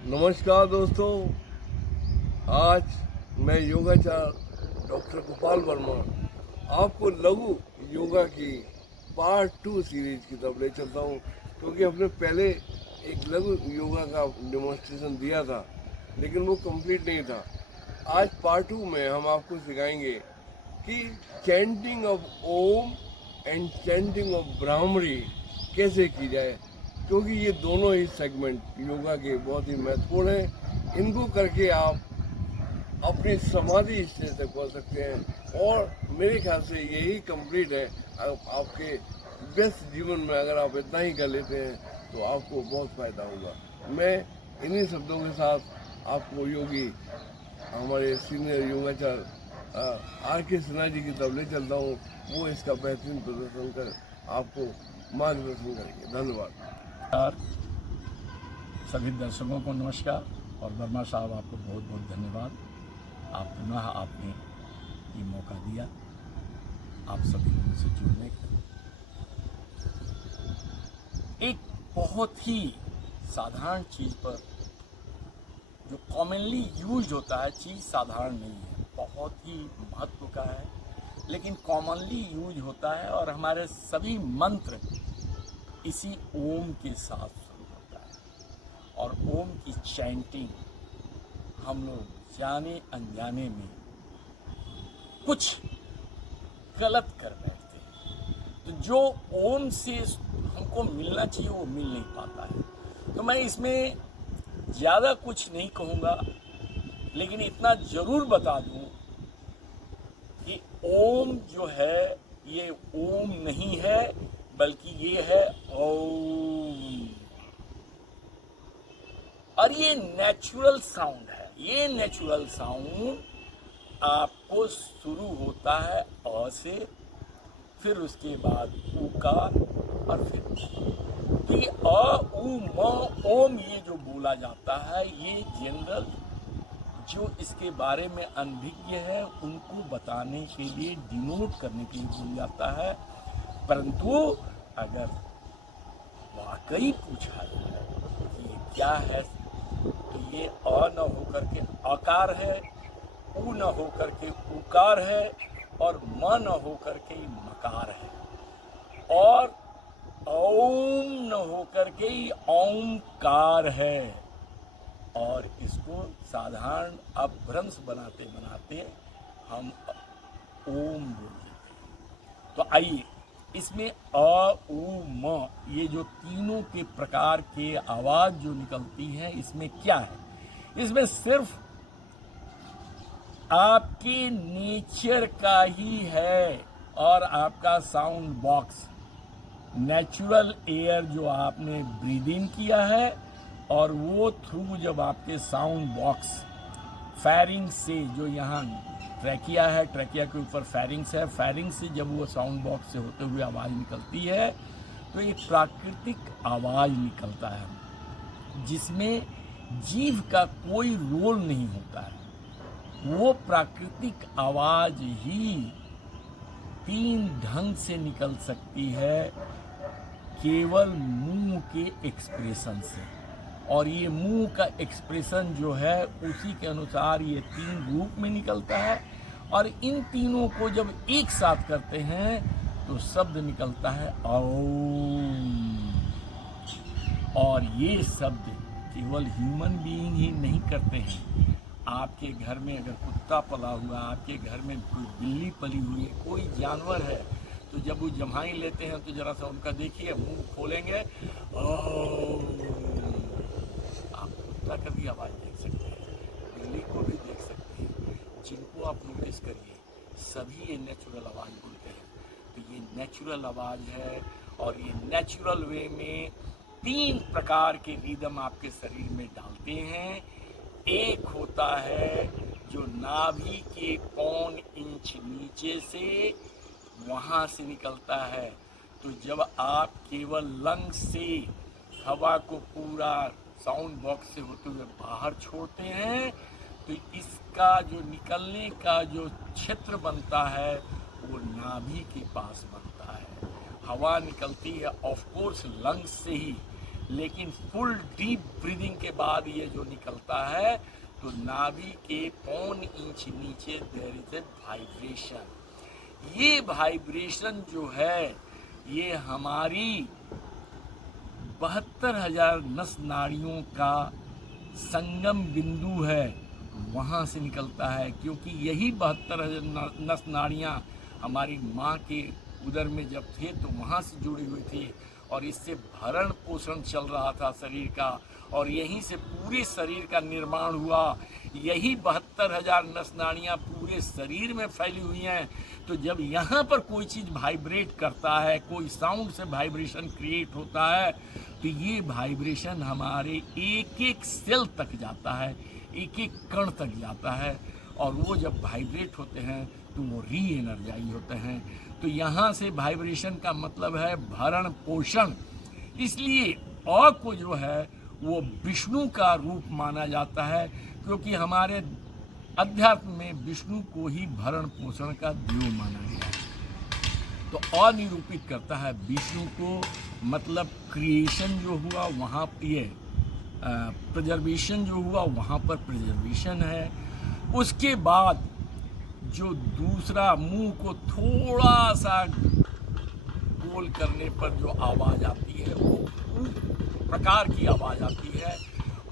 नमस्कार दोस्तों। आज मैं योगाचार डॉक्टर गोपाल वर्मा आपको लघु योगा की पार्ट 2 सीरीज की तरफ ले चलता हूँ, क्योंकि हमने पहले एक लघु योगा का डेमोन्स्ट्रेशन दिया था लेकिन वो कंप्लीट नहीं था। आज पार्ट 2 में हम आपको सिखाएंगे कि chanting of ohm and chanting of bhramari कैसे की जाए, क्योंकि ये दोनों ही सेगमेंट योगा के बहुत ही महत्वपूर्ण हैं। इनको करके आप अपनी समाधि स्टेज तक पहुंच सकते हैं और मेरे ख्याल से यही कंप्लीट है। आपके व्यस्त जीवन में अगर आप इतना ही कर लेते हैं तो आपको बहुत फायदा होगा। मैं इन्हीं शब्दों के साथ आपको योगी हमारे सीनियर योगाचार आर के सिन्हा जी की तरफ ले चलता हूँ। वो इसका बेहतरीन प्रदर्शन कर आपको मार्गदर्शन करेंगे। धन्यवाद। नमस्कार, सभी दर्शकों को नमस्कार। और वर्मा साहब, आपको बहुत बहुत धन्यवाद। आप पुनः आपने ये मौका दिया आप सभी लोगों से जुड़ने का। एक बहुत ही साधारण चीज़ पर जो कॉमनली यूज होता है, चीज़ साधारण नहीं है, बहुत ही महत्व का है, लेकिन कॉमनली यूज होता है और हमारे सभी मंत्र इसी ओम के साथ शुरू होता है। और ओम की चैंटिंग हम लोग जाने अनजाने में कुछ गलत कर बैठते हैं, तो जो ओम से हमको मिलना चाहिए वो मिल नहीं पाता है। तो मैं इसमें ज़्यादा कुछ नहीं कहूँगा, लेकिन इतना ज़रूर बता दूँ कि ओम जो है ये ओम नहीं है, बल्कि ये है ओम। और ये नेचुरल साउंड है। ये नेचुरल साउंड आपको शुरू होता है अ से, फिर उसके बाद उकार और फिर तो ये अ उ म ओम ये जो बोला जाता है, ये जनरल जो इसके बारे में अनभिज्ञ है उनको बताने के लिए, डिनोट करने के लिए बोला जाता है। परंतु अगर वाकई पूछा जाए कि ये क्या है, तो ये अ न होकर के आकार है, उ न होकर के उकार है, और म न होकर के मकार है, और ओम न होकर के ओंकार है। और इसको साधारण अपभ्रंश बनाते बनाते हम ओम बोल देते हैं। तो आइए, इसमें अ उ म ये जो तीनों के प्रकार के आवाज जो निकलती है, इसमें क्या है? इसमें सिर्फ आपके नेचर का ही है और आपका साउंड बॉक्स, नेचुरल एयर जो आपने ब्रीद इन किया है, और वो थ्रू जब आपके साउंड बॉक्स फैरिंग से, जो यहाँ ट्रैकिया है, ट्रैकिया के ऊपर फैरिंग्स है, फैरिंग से जब वो साउंड बॉक्स से होते हुए आवाज़ निकलती है, तो एक प्राकृतिक आवाज़ निकलता है जिसमें जीव का कोई रोल नहीं होता है। वो प्राकृतिक आवाज़ ही 3 ढंग से निकल सकती है, केवल मुंह के एक्सप्रेशन से। और ये मुंह का एक्सप्रेशन जो है उसी के अनुसार ये 3 रूप में निकलता है, और इन तीनों को जब एक साथ करते हैं तो शब्द निकलता है ओम। और ये शब्द केवल ह्यूमन बीइंग ही नहीं करते हैं। आपके घर में अगर कुत्ता पला हुआ, आपके घर में कोई बिल्ली पली हुई है, कोई जानवर है, तो जब वो जम्हाई लेते हैं तो जरा सा उनका देखिए, मुंह खोलेंगे, आप कुत्ता का भी आवाज़ देख सकते हैं, बिल्ली को भी देख सकते हैं। जिनको आप नोटिस करिए, सभी ये नेचुरल आवाज़ बोलते हैं। तो ये नेचुरल आवाज़ है, और ये नेचुरल वे में 3 प्रकार के रिदम आपके शरीर में डालते हैं। एक होता है जो नाभि के 1.25 इंच नीचे से, वहाँ से निकलता है। तो जब आप केवल लंग से हवा को पूरा साउंड बॉक्स से होते हुए बाहर छोड़ते हैं, तो इसका जो निकलने का जो क्षेत्र बनता है वो नाभि के पास बनता है। हवा निकलती है ऑफ कोर्स लंग्स से ही, लेकिन फुल डीप ब्रीदिंग के बाद ये जो निकलता है तो नाभि के 1.25 इंच नीचे देयर इज ए वाइब्रेशन। ये वाइब्रेशन जो है ये हमारी 72,000 नस नाड़ियों का संगम बिंदु है, वहाँ से निकलता है। क्योंकि यही 72,000 नस नाड़ियाँ हमारी माँ के उदर में जब थे तो वहाँ से जुड़ी हुई थी और इससे भरण पोषण चल रहा था शरीर का, और यहीं से पूरे शरीर का निर्माण हुआ। यही 72,000 नस नाड़ियाँ पूरे शरीर में फैली हुई हैं। तो जब यहाँ पर कोई चीज़ वाइब्रेट करता है, कोई साउंड से वाइब्रेशन क्रिएट होता है, तो ये वाइब्रेशन हमारे एक एक सेल तक जाता है, एक एक कण तक जाता है, और वो जब वाइब्रेट होते हैं तो वो री एनर्जाइज होते हैं। तो यहाँ से वाइब्रेशन का मतलब है भरण पोषण। इसलिए औ को जो है वो विष्णु का रूप माना जाता है, क्योंकि हमारे अध्यात्म में विष्णु को ही भरण पोषण का देव माना गया है। तो अनिरूपित करता है विष्णु को, मतलब क्रिएशन जो हुआ वहाँ पे प्रिजर्वेशन जो हुआ वहाँ पर प्रिजर्वेशन है। उसके बाद जो दूसरा मुंह को थोड़ा सा गोल करने पर जो आवाज़ आती है, वो प्रकार की आवाज़ आती है,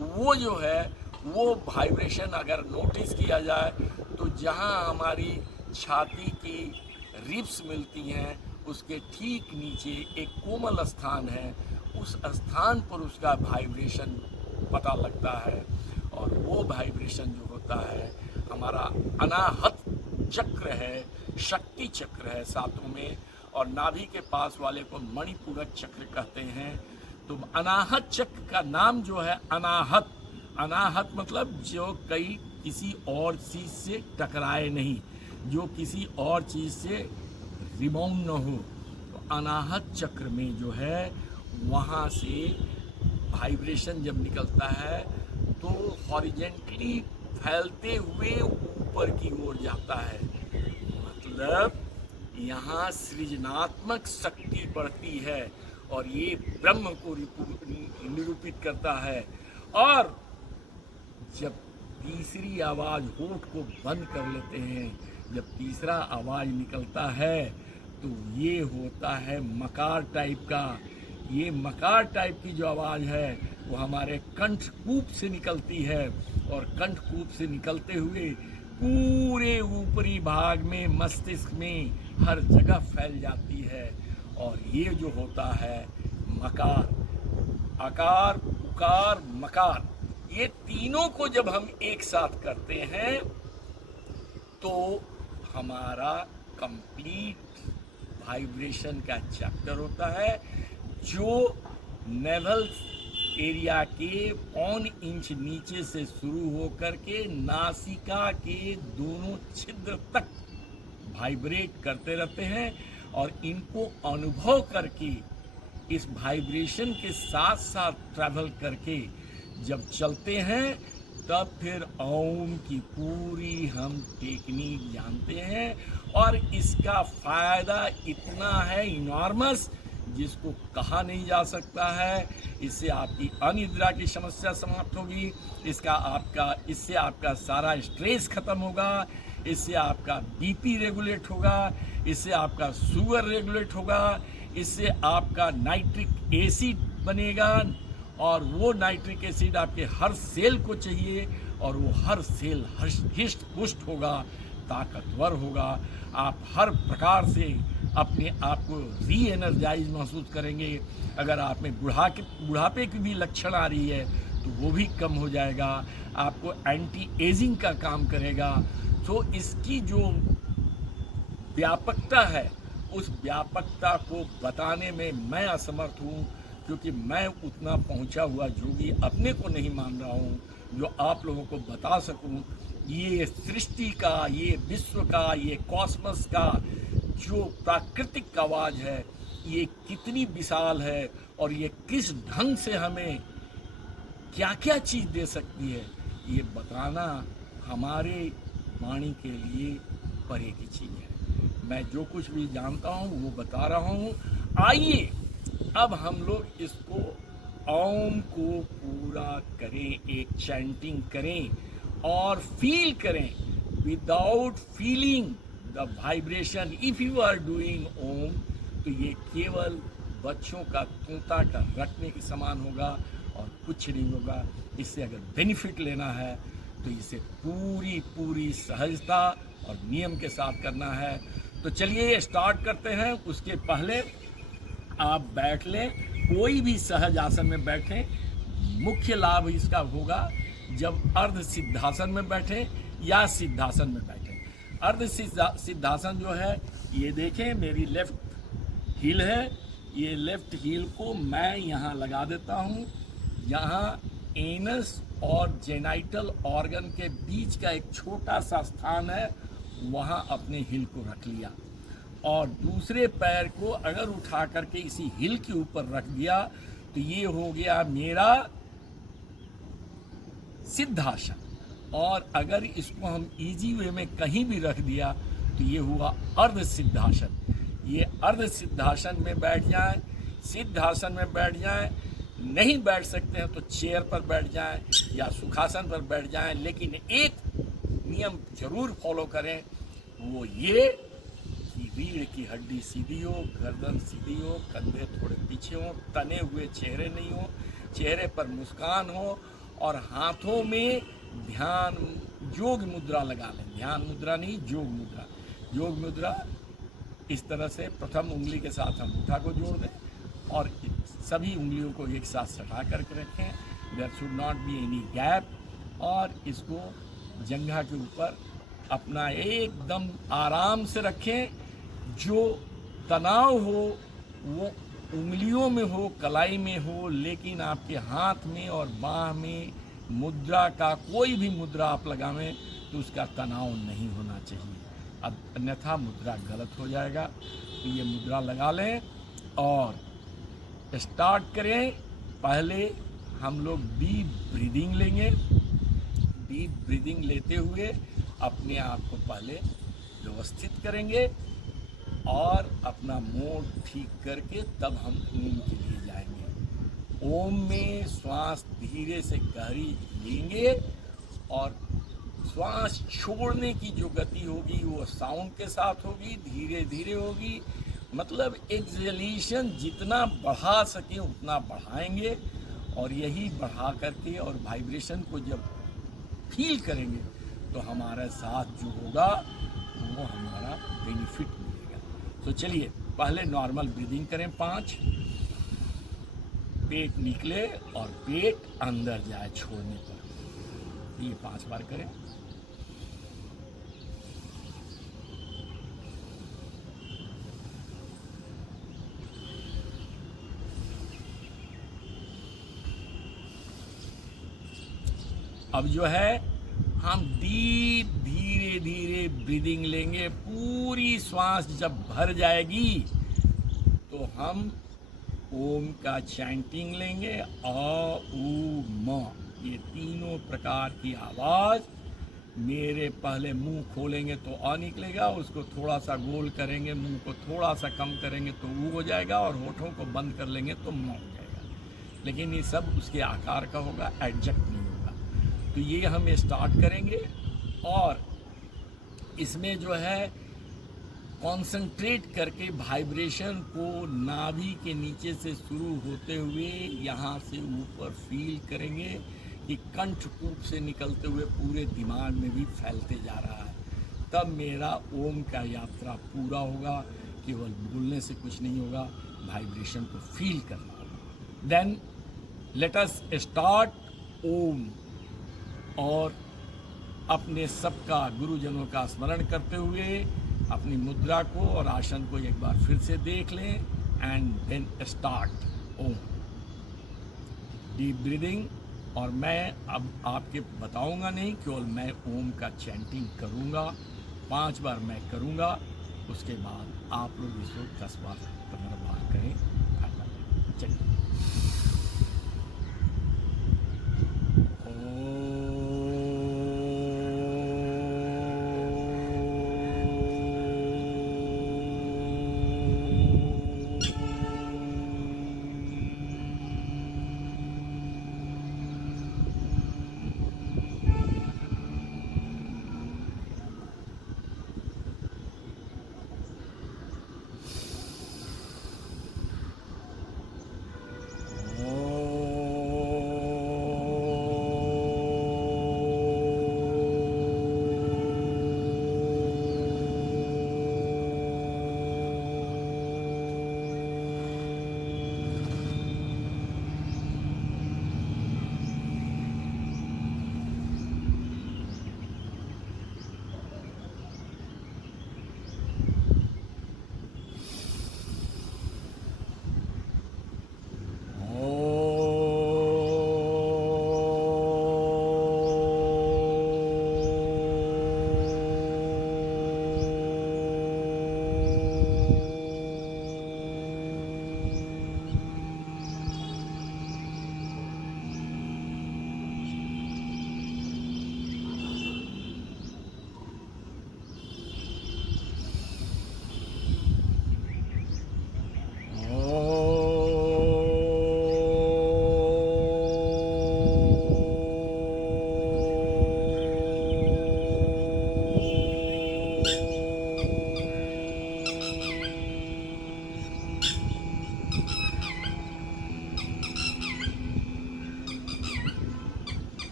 वो जो है वो वाइब्रेशन अगर नोटिस किया जाए तो जहाँ हमारी छाती की रिब्स मिलती हैं उसके ठीक नीचे एक कोमल स्थान है, उस स्थान पर उसका वाइब्रेशन पता लगता है। और वो वाइब्रेशन जो होता है हमारा अनाहत चक्र है, शक्ति चक्र है सातों में, और नाभि के पास वाले को मणिपूरक चक्र कहते हैं। तो अनाहत चक्र का नाम जो है अनाहत, अनाहत मतलब जो कई किसी और चीज़ से टकराए नहीं, जो किसी और चीज़ से रिबाउंड न हो। तो अनाहत चक्र में जो है वहाँ से वाइब्रेशन जब निकलता है तो हॉरिजेंटली फैलते हुए ऊपर की ओर जाता है। मतलब यहाँ सृजनात्मक शक्ति बढ़ती है और ये ब्रह्म को निरूपित करता है। और जब तीसरी आवाज़ होठ को बंद कर लेते हैं, जब तीसरा आवाज़ निकलता है तो ये होता है मकार टाइप का। ये मकार टाइप की जो आवाज़ है वो हमारे कंठकूप से निकलती है, और कंठकूप से निकलते हुए पूरे ऊपरी भाग में मस्तिष्क में हर जगह फैल जाती है। और ये जो होता है मकार, आकार, उकार, मकार, ये तीनों को जब हम एक साथ करते हैं तो हमारा कंप्लीट वाइब्रेशन का चैप्टर होता है, जो नेवल एरिया के 1 इंच नीचे से शुरू होकर के नासिका के दोनों छिद्र तक वाइब्रेट करते रहते हैं। और इनको अनुभव करके, इस वाइब्रेशन के साथ साथ ट्रैवल करके जब चलते हैं तब फिर ओम की पूरी हम टेक्निक जानते हैं। और इसका फ़ायदा इतना है इनॉर्मस, जिसको कहा नहीं जा सकता है। इससे आपकी अनिद्रा की समस्या समाप्त होगी, इससे आपका सारा स्ट्रेस खत्म होगा, इससे आपका बीपी रेगुलेट होगा, इससे आपका शुगर रेगुलेट होगा, इससे आपका नाइट्रिक एसिड बनेगा, और वो नाइट्रिक एसिड आपके हर सेल को चाहिए, और वो हर सेल हिष्ट पुष्ट होगा, ताकतवर होगा। आप हर प्रकार से अपने आप को री एनर्जाइज महसूस करेंगे। अगर आप में बुढ़ापे की भी लक्षण आ रही है तो वो भी कम हो जाएगा, आपको एंटी एजिंग का काम करेगा। तो इसकी जो व्यापकता है, उस व्यापकता को बताने में मैं असमर्थ हूँ, क्योंकि मैं उतना पहुँचा हुआ जोगी अपने को नहीं मान रहा हूँ जो आप लोगों को बता सकूँ ये सृष्टि का, ये विश्व का, ये कॉस्मस का जो प्राकृतिक आवाज़ है ये कितनी विशाल है, और ये किस ढंग से हमें क्या क्या चीज़ दे सकती है, ये बताना हमारे वाणी के लिए परे की चीज़ है। मैं जो कुछ भी जानता हूँ वो बता रहा हूँ। आइए अब हम लोग इसको ओम को पूरा करें, एक चैंटिंग करें और फील करें without feeling the vibration. If you are doing Om तो ये केवल बच्चों का तोता का रटने के समान होगा और कुछ नहीं होगा। इससे अगर बेनिफिट लेना है तो इसे पूरी पूरी सहजता और नियम के साथ करना है। तो चलिए स्टार्ट करते हैं। उसके पहले आप बैठ लें, कोई भी सहज आसन में बैठें। मुख्य लाभ इसका होगा जब अर्ध सिद्धासन में बैठें या सिद्धासन में बैठें। अर्ध सिद्धासन जो है, ये देखें मेरी लेफ्ट हील है, ये लेफ्ट हील को मैं यहाँ लगा देता हूँ। यहाँ एनस और जेनाइटल ऑर्गन के बीच का एक छोटा सा स्थान है, वहाँ अपने हील को रख लिया और दूसरे पैर को अगर उठा करके इसी हिल के ऊपर रख दिया तो ये हो गया मेरा सिद्धासन। और अगर इसको हम इजी वे में कहीं भी रख दिया तो ये हुआ अर्ध सिद्धासन। ये अर्ध सिद्धासन में बैठ जाएं, सिद्धासन में बैठ जाएं। नहीं बैठ सकते हैं तो चेयर पर बैठ जाएं या सुखासन पर बैठ जाएं, लेकिन एक नियम जरूर फॉलो करें, वो ये कि रीढ़ की हड्डी सीधी हो, गर्दन सीधी हो, कंधे थोड़े पीछे हो, तने हुए चेहरे नहीं हो, चेहरे पर मुस्कान हो और हाथों में ध्यान योग मुद्रा लगा लें। ध्यान मुद्रा नहीं, योग मुद्रा। योग मुद्रा इस तरह से प्रथम उंगली के साथ हम अंगूठा को जोड़ दें और सभी उंगलियों को एक साथ सटा करके रखें। There should not be any gap. और इसको जंघा के ऊपर अपना एकदम आराम से रखें। जो तनाव हो वो उंगलियों में हो, कलाई में हो, लेकिन आपके हाथ में और बाह में मुद्रा का कोई भी मुद्रा आप लगावें तो उसका तनाव नहीं होना चाहिए, अब अन्यथा मुद्रा गलत हो जाएगा। तो ये मुद्रा लगा लें और स्टार्ट करें। पहले हम लोग डीप ब्रीदिंग लेंगे। डीप ब्रीदिंग लेते हुए अपने आप को पहले व्यवस्थित करेंगे और अपना मोड ठीक करके तब हम ओम के लिए जाएंगे। ओम में श्वास धीरे से गहरी लेंगे और श्वास छोड़ने की जो गति होगी वो साउंड के साथ होगी, धीरे धीरे होगी। मतलब एक्सहेलेशन जितना बढ़ा सके उतना बढ़ाएंगे और यही बढ़ा करके और वाइब्रेशन को जब फील करेंगे तो हमारे साथ जो होगा वो हमारा बेनिफिट मिलेगा। तो चलिए पहले नॉर्मल ब्रीदिंग करें 5, पेट निकले और पेट अंदर जाए छोड़ने पर। ये 5 बार करें। अब जो है हम डीप धीरे धीरे ब्रीदिंग लेंगे। पूरी श्वास जब भर जाएगी तो हम ओम का चैंटिंग लेंगे। अ उ म, ये तीनों प्रकार की आवाज़। मेरे पहले मुंह खोलेंगे तो अ निकलेगा, उसको थोड़ा सा गोल करेंगे, मुंह को थोड़ा सा कम करेंगे तो ऊ हो जाएगा और होठों को बंद कर लेंगे तो म हो जाएगा। लेकिन ये सब उसके आकार का होगा, एडजस्ट नहीं होगा। तो ये हम स्टार्ट करेंगे और इसमें जो है कंसंट्रेट करके वाइब्रेशन को नाभि के नीचे से शुरू होते हुए यहाँ से ऊपर फील करेंगे कि कंठकूप से निकलते हुए पूरे दिमाग में भी फैलते जा रहा है। तब मेरा ओम का यात्रा पूरा होगा। केवल बोलने से कुछ नहीं होगा, वाइब्रेशन को फील करना होगा। देन लेट अस स्टार्ट ओम। और अपने सबका गुरुजनों का स्मरण करते हुए अपनी मुद्रा को और आसन को एक बार फिर से देख लें and then start Om. Deep breathing. और मैं अब आपके बताऊंगा नहीं, केवल मैं ओम का चैंटिंग करूंगा। 5 बार मैं करूंगा, उसके बाद आप लोग इसको 10 बार 15 बार करें। चलिए।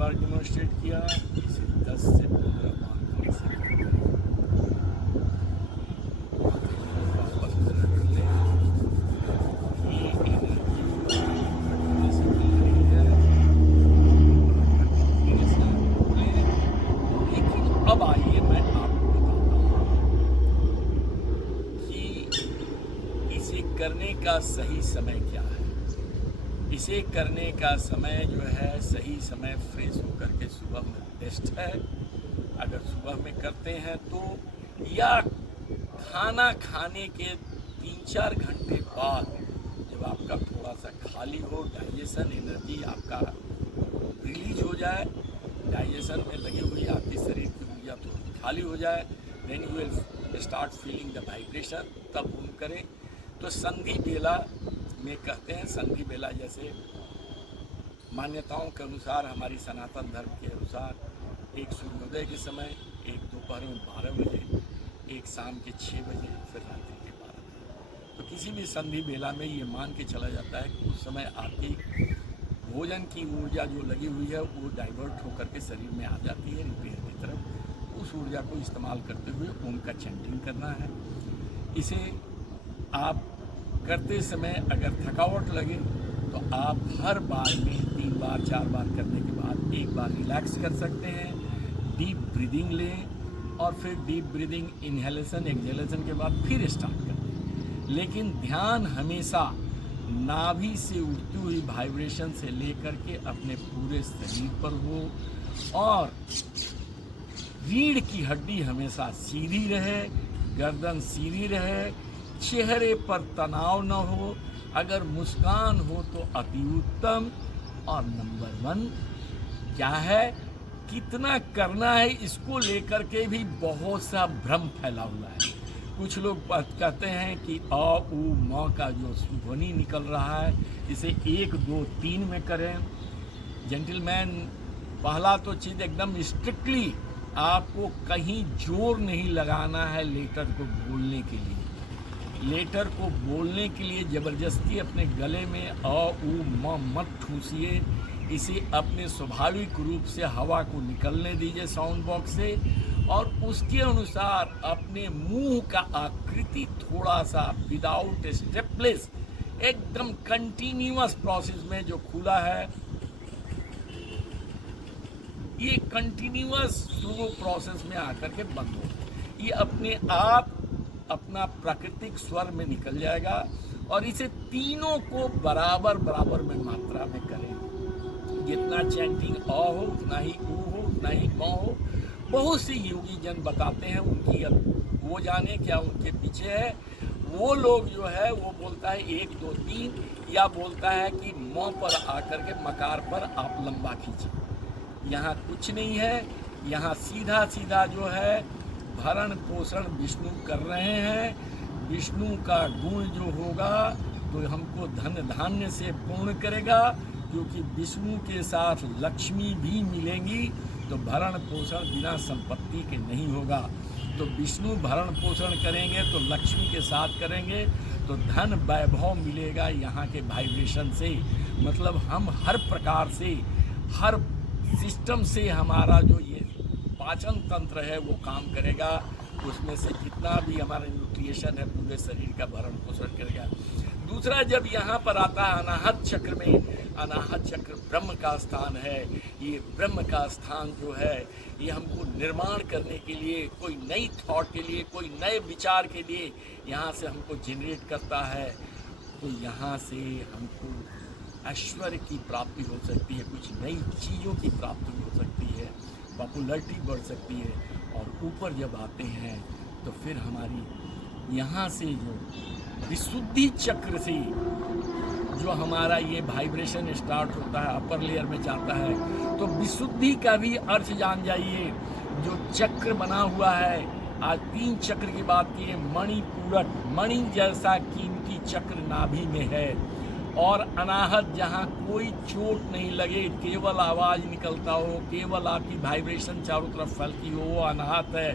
बार डिमॉन्स्ट्रेट किया, इसे 10 से 15 बार कम से कम करें। वापस नजर कर लें, ये एनर्जी पूरे से मिल रही है, धीरे से आप खोलें। लेकिन अब आइए मैं आपको बताता हूँ कि इसे करने का सही समय क्या है। इसे करने का समय जो है, सही समय फ्रेश होकर के सुबह में बेस्ट है। अगर सुबह में करते हैं तो, या खाना खाने के 3-4 घंटे बाद, जब आपका थोड़ा सा खाली हो, डाइजेशन एनर्जी आपका रिलीज हो जाए, डाइजेशन में लगी हुई आपकी शरीर की ऊर्जा थोड़ी खाली हो जाए, then you will start feeling the vibration, तब हम करें। तो संधि बेला में कहते हैं, संधि बेला जैसे मान्यताओं के अनुसार, हमारी सनातन धर्म के अनुसार, एक सूर्योदय के समय, एक दोपहर में 12 बजे, एक शाम के 6 बजे, फिर रात्रि के 12 बजे। तो किसी भी संधि बेला में ये मान के चला जाता है कि उस समय आपकी भोजन की ऊर्जा जो लगी हुई है वो डाइवर्ट होकर के शरीर में आ जाती है रिपेयर की तरफ। उस ऊर्जा को इस्तेमाल करते हुए ओम का चैंटिंग करना है। इसे आप करते समय अगर थकावट लगे तो आप हर बार में 3 बार 4 बार करने के बाद एक बार रिलैक्स कर सकते हैं, डीप ब्रीदिंग लें और फिर डीप ब्रीदिंग इनहेलेशन एक्सहेलेशन के बाद फिर स्टार्ट करें। लेकिन ध्यान हमेशा नाभि से उठती हुई वाइब्रेशन से लेकर के अपने पूरे शरीर पर हो, और रीढ़ की हड्डी हमेशा सीधी रहे, गर्दन सीधी रहे, चेहरे पर तनाव न हो, अगर मुस्कान हो तो अति उत्तम। और नंबर 1 क्या है, कितना करना है, इसको लेकर के भी बहुत सा भ्रम फैला हुआ है। कुछ लोग कहते हैं कि अ उ म का जो ध्वनि निकल रहा है, इसे 1 2 3 में करें। जेंटलमैन, पहला तो चीज़ एकदम स्ट्रिक्टली आपको कहीं जोर नहीं लगाना है लेटर को बोलने के लिए। लेटर को बोलने के लिए ज़बरदस्ती अपने गले में अ उ म मत ठूसिए। इसे अपने स्वाभाविक रूप से हवा को निकलने दीजिए साउंड बॉक्स से, और उसके अनुसार अपने मुंह का आकृति थोड़ा सा विदाउट स्टेपलेस, एकदम कंटिन्यूअस प्रोसेस में जो खुला है, ये कंटिन्यूअस स्लो प्रोसेस में आकर के बंद हो, ये अपने आप अपना प्राकृतिक स्वर में निकल जाएगा। और इसे तीनों को बराबर बराबर में मात्रा में करें। जितना चैंटिंग अ हो उतना ही ऊ हो, उतना ही म हो। बहुत से योगी जन बताते हैं, उनकी वो जाने क्या उनके पीछे है। वो लोग जो है वो बोलता है 1 2 3, या बोलता है कि म पर आकर के मकार पर आप लंबा खींचिए। यहाँ कुछ नहीं है, यहाँ सीधा सीधा जो है भरण पोषण विष्णु कर रहे हैं। विष्णु का गुण जो होगा तो हमको धन धान्य से पूर्ण करेगा, क्योंकि विष्णु के साथ लक्ष्मी भी मिलेंगी। तो भरण पोषण बिना संपत्ति के नहीं होगा। तो विष्णु भरण पोषण करेंगे तो लक्ष्मी के साथ करेंगे तो धन वैभव मिलेगा यहाँ के वाइब्रेशन से। मतलब हम हर प्रकार से, हर सिस्टम से हमारा जो ये पाचन तंत्र है वो काम करेगा। उसमें से जितना भी हमारा न्यूट्रिशन है पूरे शरीर का भरण पोषण करेगा। दूसरा, जब यहाँ पर आता है अनाहत चक्र में, अनाहत चक्र ब्रह्म का स्थान है। ये ब्रह्म का स्थान जो है ये हमको निर्माण करने के लिए, कोई नई थॉट के लिए, कोई नए विचार के लिए यहाँ से हमको जनरेट करता है। तो यहाँ से हमको ऐश्वर्य की प्राप्ति हो सकती है, कुछ नई चीज़ों की प्राप्ति हो सकती है, पॉपुलैरिटी बढ़ सकती है। और ऊपर जब आते हैं तो फिर हमारी यहाँ से जो विशुद्धि चक्र से जो हमारा ये वाइब्रेशन स्टार्ट होता है, अपर लेयर में जाता है। तो विशुद्धि का भी अर्थ जान जाइए। जो चक्र बना हुआ है, आज 3 चक्र की बात की है। मणिपूरक, मणि जैसा कीमती चक्र नाभि में है। और अनाहत, जहाँ कोई चोट नहीं लगे, केवल आवाज़ निकलता हो, केवल आपकी वाइब्रेशन चारों तरफ फैलती हो, वो अनाहत है।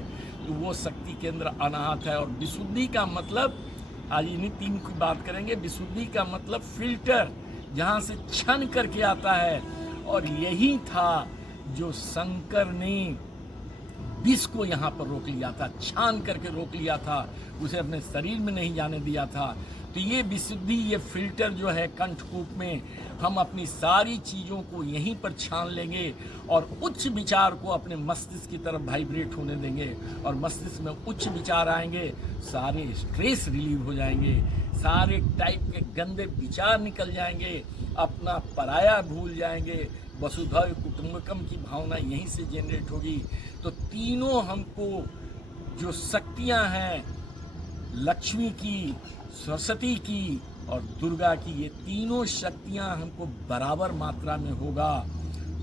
तो वो शक्ति केंद्र अनाहत है। और विशुद्धि का मतलब, आज इन्हीं 3 की बात करेंगे। विशुद्धि का मतलब फिल्टर, जहाँ से छन करके आता है। और यही था जो शंकर ने विष को यहाँ पर रोक लिया था, छान करके रोक लिया था, उसे अपने शरीर में नहीं जाने दिया था। तो ये विशुद्धि, ये फिल्टर जो है कंठकूप में, हम अपनी सारी चीज़ों को यहीं पर छान लेंगे और उच्च विचार को अपने मस्तिष्क की तरफ वाइब्रेट होने देंगे और मस्तिष्क में उच्च विचार आएंगे, सारे स्ट्रेस रिलीव हो जाएंगे, सारे टाइप के गंदे विचार निकल जाएंगे, अपना पराया भूल जाएंगे, वसुधैव कुटुंबकम की भावना यहीं से जनरेट होगी। तो तीनों हमको जो शक्तियां हैं, लक्ष्मी की, सरस्वती की और दुर्गा की, ये तीनों शक्तियां हमको बराबर मात्रा में होगा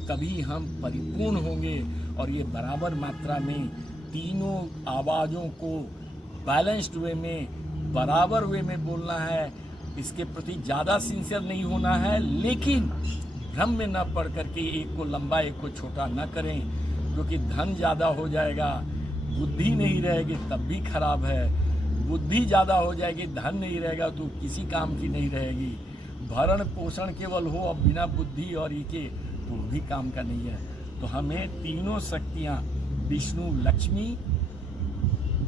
तभी हम परिपूर्ण होंगे। और ये बराबर मात्रा में तीनों आवाज़ों को बैलेंस्ड वे में, बराबर वे में बोलना है। इसके प्रति ज़्यादा सिंसियर नहीं होना है, लेकिन भ्रम में न पड़ करके एक को लंबा एक को छोटा न करें, क्योंकि धन ज़्यादा हो जाएगा, बुद्धि नहीं रहेगी तब भी खराब है। बुद्धि ज़्यादा हो जाएगी, धन नहीं रहेगा तो किसी काम की नहीं रहेगी। भरण पोषण केवल हो अब बिना बुद्धि और ई के तो भी काम का नहीं है। तो हमें तीनों शक्तियाँ, विष्णु लक्ष्मी,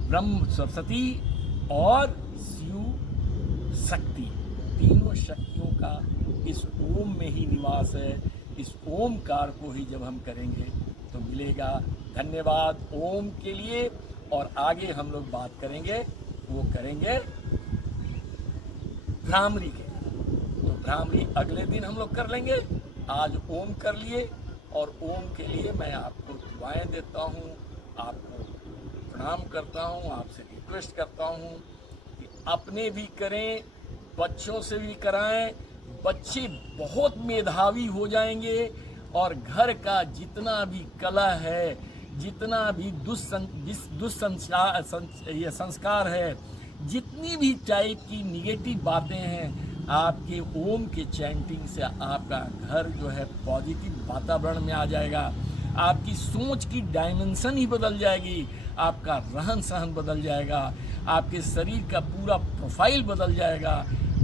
ब्रह्म सरस्वती और शिव शक्ति, तीनों शक्तियों का इस ओम में ही निवास है। इस ओमकार को ही जब हम करेंगे तो मिलेगा। धन्यवाद ओम के लिए। और आगे हम लोग बात करेंगे, वो करेंगे भ्रामरी के। तो भ्रामरी अगले दिन हम लोग कर लेंगे। आज ओम कर लिए और ओम के लिए मैं आपको दुआएं देता हूँ, आपको प्रणाम करता हूँ, आपसे रिक्वेस्ट करता हूँ कि अपने भी करें, बच्चों से भी कराएं। बच्चे बहुत मेधावी हो जाएंगे और घर का जितना भी कला है, जितना भी ये संस्कार है, जितनी भी टाइप की निगेटिव बातें हैं, आपके ओम के चैंटिंग से आपका घर जो है पॉजिटिव वातावरण में आ जाएगा। आपकी सोच की डायमेंशन ही बदल जाएगी, आपका रहन सहन बदल जाएगा, आपके शरीर का पूरा प्रोफाइल बदल जाएगा।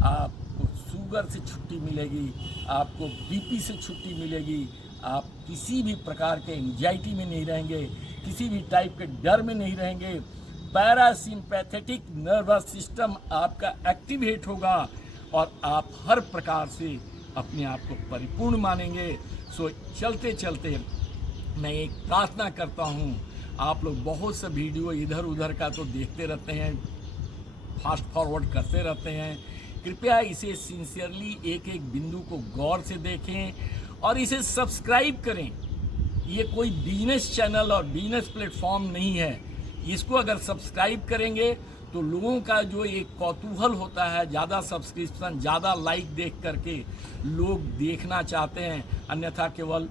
आपको शुगर से छुट्टी मिलेगी, आपको बीपी से छुट्टी मिलेगी, आप किसी भी प्रकार के एंजाइटी में नहीं रहेंगे, किसी भी टाइप के डर में नहीं रहेंगे। पैरासिम्पैथेटिक नर्वस सिस्टम आपका एक्टिवेट होगा और आप हर प्रकार से अपने आप को परिपूर्ण मानेंगे। सो चलते चलते मैं एक प्रार्थना करता हूँ, आप लोग बहुत से वीडियो इधर उधर का तो देखते रहते हैं, फास्ट फॉरवर्ड करते रहते हैं। कृपया इसे सिंसियरली एक एक बिंदु को गौर से देखें और इसे सब्सक्राइब करें। ये कोई बिजनेस चैनल और बिजनेस प्लेटफॉर्म नहीं है। इसको अगर सब्सक्राइब करेंगे तो लोगों का जो एक कौतूहल होता है, ज़्यादा सब्सक्रिप्शन, ज़्यादा लाइक देख करके लोग देखना चाहते हैं, अन्यथा केवल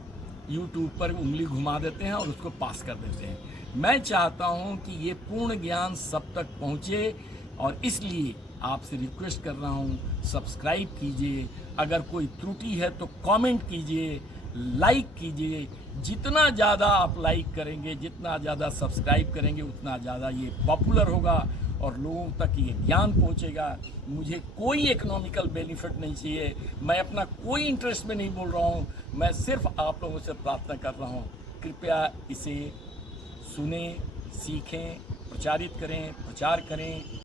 यूट्यूब पर उंगली घुमा देते हैं और उसको पास कर देते हैं। मैं चाहता हूं कि ये पूर्ण ज्ञान सब तक पहुंचे और इसलिए आपसे रिक्वेस्ट कर रहा हूं, सब्सक्राइब कीजिए। अगर कोई त्रुटि है तो कमेंट कीजिए, लाइक कीजिए। जितना ज़्यादा आप लाइक करेंगे, जितना ज़्यादा सब्सक्राइब करेंगे, उतना ज़्यादा ये पॉपुलर होगा और लोगों तक ये ज्ञान पहुंचेगा। मुझे कोई इकोनॉमिकल बेनिफिट नहीं चाहिए, मैं अपना कोई इंटरेस्ट में नहीं बोल रहा हूं, मैं सिर्फ आप लोगों से प्रार्थना कर रहा हूं, कृपया इसे सुने, सीखें, प्रचारित करें, प्रचार करें।